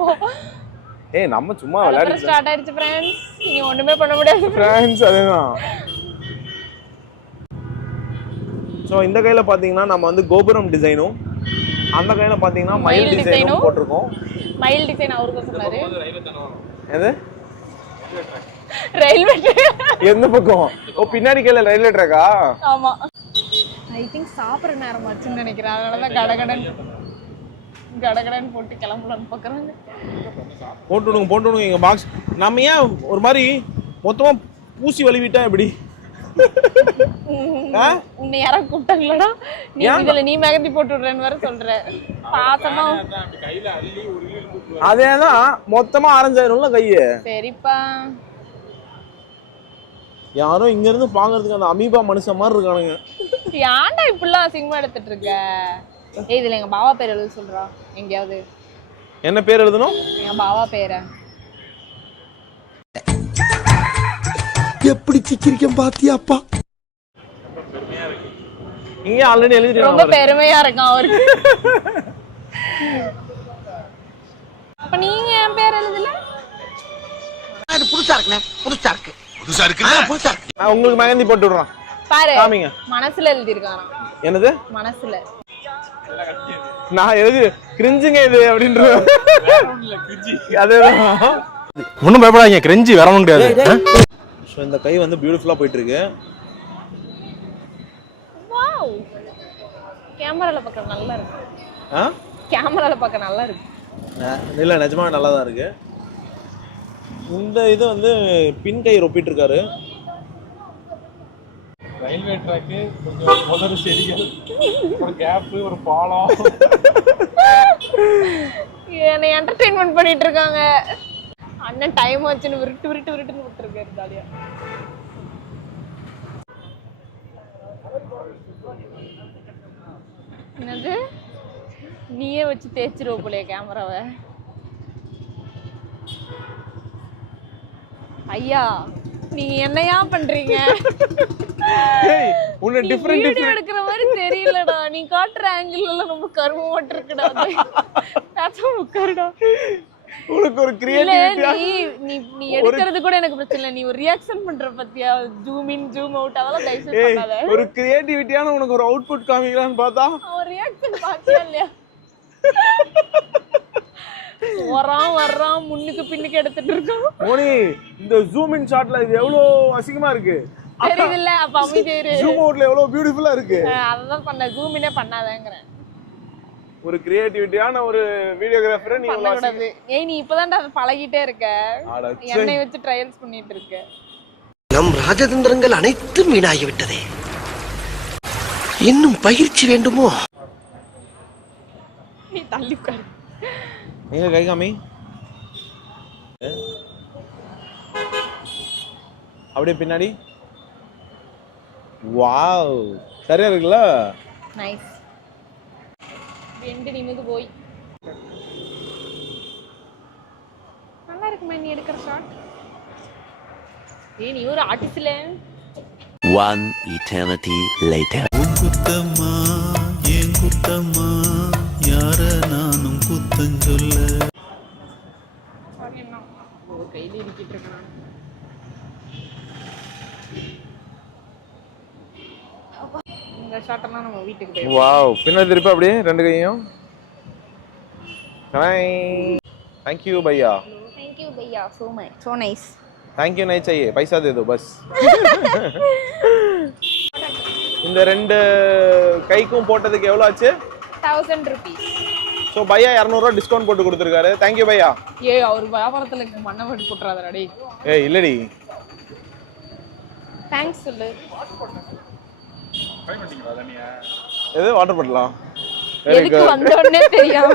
அப்போ நம்ம சும்மா விளையாடி ஸ்டார்ட் ஆயிடுச்சு फ्रेंड्स. நீங்க ஒண்ணுமே பண்ண முடியாது फ्रेंड्स. அதுதான். சோ இந்த கையில பாத்தீங்கன்னா நம்ம வந்து கோபுரம் டிசைனும், அந்த கையில பாத்தீங்கன்னா மயில் டிசைனும் போட்டுருக்கோம். மயில் டிசைன் அவருக்கு சொன்னாரு. எது? Railway track. எந்த பக்கம்? பின்னாடி கையில ரயில்வே ட்ராக்கா? ஆமா. ஐ திங்க் சாப்பிடுற நேரம் ஆச்சுன்னு நினைக்கிறேன். அதனால தான் கடகடன் போட்டு கிளம்பலான்னு பார்க்குறாங்க. போட்டுடுங்க எங்கள் பாக்ஸ். நம்ம ஏன் ஒரு மாதிரி மொத்தமாக பூசி வலிவிட்டா எப்படி? உன்னை யாரும் கூப்பிட்டாங்களா? நீ இதில் நீ மெகந்தி போட்டு விடுறேன்னு வேற சொல்ற. பாசமா அதேதான் மொத்தமாக ஆரஞ்சாயிரும்ல கையை. சரிப்பா. யாரும் இங்க இருந்து பாக்குறதுக்கு அந்த அமீபா மனுஷன் மாதிரி இருக்கானுங்க. ஏன்டா இப்படிலாம் அசிங்கமா எடுத்துட்டு இருக்க? இதுல எங்க பாவா பேர் எழுத சொல்றா எங்கயாவது. என்ன பேர் எழுதணும்? எங்க பாவா பேரை. எப்படி சிக்கிரிக்கம் பாத்தியாப்பா? இங்க ஆல்ரெடி எழுதிட்டேன். ரொம்ப பெருமையா இருக்கும் அவருக்கு. அப்ப நீங்க என் பேர் எழுதல? அது புதுசா இருக்கு. நான் உங்களுக்கு மெகந்தி போட்டு விடுறேன். பாரு. காமிங்க. மனசுல எழுதி இருக்கானா? என்னது? மனசுல. நான் எழுதி கிரிஞ்சுங்க இது அப்படின்ற. அதேதான். ஒன்றும் பயப்படாதீங்க, கிரிஞ்சி வர முடியாது. ஸோ இந்த கை வந்து பியூட்டிஃபுல்லாக போயிட்டு இருக்கு. வாவ். கேமரால பார்க்க நல்லா இருக்கு. கேமரால பார்க்க நல்லா இருக்கு. இல்லை நிஜமாக நல்லா தான் இருக்கு. இந்த இது வந்து பின் கை ரொப்பிட்டு இருக்காரு. ரயில்வே ட்ராக்கு, கொஞ்சம் முதல் செடிகள், ஒரு கேப்பு, ஒரு பாலம். என்னை என்டர்டெயின்மெண்ட் பண்ணிட்டு இருக்காங்க. அண்ணன் டைம் வச்சுன்னு விட்டுன்னு விட்டுருக்காரு ஜாலியா. என்னது? நீயே வச்சு தேய்ச்சிருவ போலையே கேமராவை. ஐயா நீங்க என்னையா பண்றீங்க? உன்ன டிஃபரண்ட் வீடியோ எடுக்கிற மாதிரி தெரியலடா. நீ காட்டுற ஆங்கிள் எல்லாம் ரொம்ப கருமமாட்டு இருக்குடா. தாத்தா உட்காருடா. உனக்கு ஒரு கிரியேட்டிவிட்டி. நீ எடுக்கிறது கூட எனக்கு பிரச்சனை இல்லை. நீ ஒரு ரியாக்ஷன் பண்ற பத்தியா? ஜூம் இன் ஜூம் அவுட் அதெல்லாம் தயவு செய்து பண்ணாத. ஒரு கிரியேட்டிவிட்டியான உனக்கு ஒரு அவுட்புட் காமிக்கலாம்னு பார்த்தா ஒரு ரியாக்ஷன் பாத்தியா இல்லையா? வர்றான் முன்னுக்கு பின்னுக்கு எடுத்துட்டு இருக்கோம். மோனி இந்த ஜூம் இன் ஷாட்ல இது எவ்வளவு அசிங்கமா இருக்கு. தெரியுதுல்ல? அப்ப அமைதி இரு. ஜூம் அவுட்ல எவ்வளவு பியூட்டிஃபுல்லா இருக்கு. அதான் பண்ண ஜூம் இன்னே பண்ணாதேங்கறேன். ஒரு கிரியேட்டிவிட்டியான ஒரு வீடியோகிராஃபரை நீ பண்ணக்கூடாது. நீ இப்பதான்டா பழகிட்டே இருக்க. என்னை வச்சு ட்ரையல்ஸ் பண்ணிட்டு இருக்க. நம் ராஜதந்திரங்கள் அனைத்தும் வீணாகிவிட்டதே. இன்னும் பயிற்சி வேண்டுமோ? நீ தள்ளி உட்காரு. எங்க கை காமி. அப்படியே பின்னாடி. வாவ் சரியா இருக்குல்ல? நைஸ். ரெண்டு நிமிந்து போய் நல்லா இருக்குமா நீ எடுக்கிற ஷாட்? நீ ஒரு ஆர்டிஸ்ட்ல. One eternity later. குத்தம்மா ஏன் குத்தம்மா யார நானும் குத்தஞ்சொல்ல. ஒரு கையில இடிக்கிட்டு இருக்கேன். இந்த ஷாட்டெல்லாம் நம்ம வீட்டுக்கு போய். வாவ் பின்னாடி திருப்பி அப்படியே ரெண்டு கையும். थैंक यू भैया. थैंक यू भैया so nice. थैंक यू नहीं चाहिए पैसा दे दो बस. இந்த ரெண்டு கைக்கும் போட்டதுக்கு எவ்வளவு ஆச்சு? 1000 rupees. சோ பையா 200 ரூபாய் டிஸ்கவுண்ட் போட்டு கொடுத்திருக்காரு. थैंक यू भैया. அவர் வியாபாரத்துல மண்ணை வெட்டி போட்றாதடா டேய். இல்லடி. தேங்க்ஸ் சொல்லு. ட்ரை பண்ணிட்டீங்களா தனியா? எது வாட்டர் பாட்டிலாம்? எதுக்கு வந்தோன்னே தெரியாம.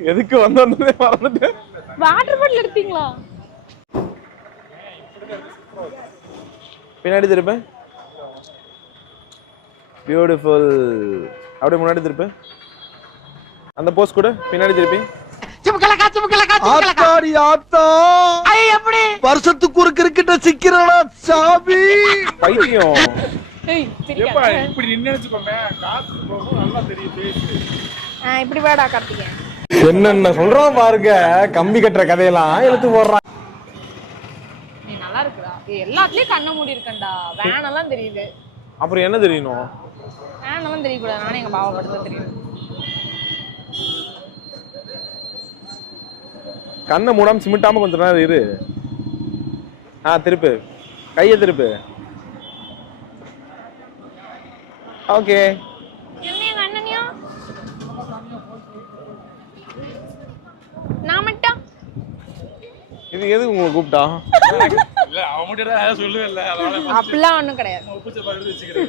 எதுக்கு வந்தோன்னே மறந்துட்டேன். வாட்டர் பாட்டில் எடுத்தீங்களா? பின்னாடி திருப்பு. பியூட்டிஃபுல். அப்படியே முன்னாடி திருப்பு. அந்த போஸ் கூட பின்னாடி திருப்பி. ஆத்தாடி ஆத்தா. எப்படி வருஷத்துக்கு ஒரு கிரிக்கெட்ட சிக்கிறடா சாமி. பைத்தியம். ஏப்பா இப்படி நின்னு வெச்சுக்கோமே காத்து போகும் நல்லா தெரியும் பேசி. இப்படி வாடா கார்த்திகேயன். என்னென்ன சொல்றான் பாருங்க, கம்பி கட்டுற கதையெல்லாம் எடுத்து போடுறான். நீ நல்லா இருக்குடா. எல்லாத்துலயும் கண்ணை மூடி இருக்கேன்டா. வேனெல்லாம் தெரியுது. அப்புறம் என்ன தெரியணும்? வேனெல்லாம் தெரியக்கூடாது. நானே எங்க பாவா படுத்து தெரியும். கண்ணை மூடாம சிமிட்டாம கொஞ்ச நேரம் இரு. திருப்பு, கையை திருப்பு. ஓகே. என்ன எங்க அண்ணனியா? நான் மட்டும் இது எதுக்கு உங்களை கூப்பிட்டா? இல்ல அவன் மட்டும் தான் சொல்லுவே இல்ல, அதனால அப்படிலாம் ஒண்ணும் கிடையாது. பூச்சை பக்கத்துல வச்சுக்கிறது.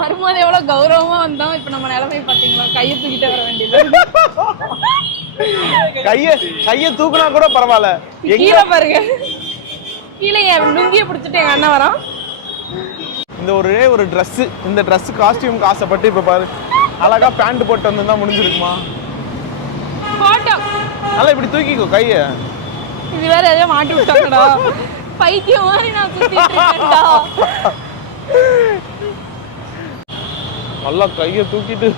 வரும்போது எவ்வளவு கௌரவமா வந்தோம். இப்ப நம்ம நிலைமை பாத்தீங்களா? கையை தூக்கிட்டு வர வேண்டியது. கைய தூக்குனா கூட பரவாயில்ல. கீழே பாருங்க, கீழே என் லுங்கிய பிடிச்சிட்டு எங்க அண்ணன் வரான். இந்த ஒரு ட்ரெஸ், இந்த ட்ரெஸ் காஸ்டியூம்க்கு ஆசைப்பட்டு இப்ப பாரு அழகா பேண்ட் போட்டு வந்திருந்தா முடிஞ்சிருக்குமா? போட்டோ நல்லா இப்படி தூக்கிக்கோ கைய. இது வேற எதையோ மாட்டி விட்டாங்கடா. பைத்தியம் மாதிரி நான் சுத்திட்டு இருக்கேன்டா. நல்லா கைய தூக்கிட்டு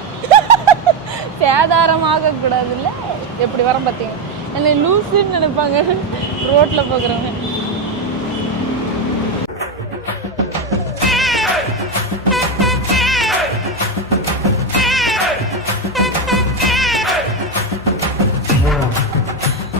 சேதாரமாக கூடாதுல்ல. எப்படி வரோம் பாத்தீங்க. என்ன லூசுன்னு நினைப்பாங்க ரோட்ல போக்குறவங்க.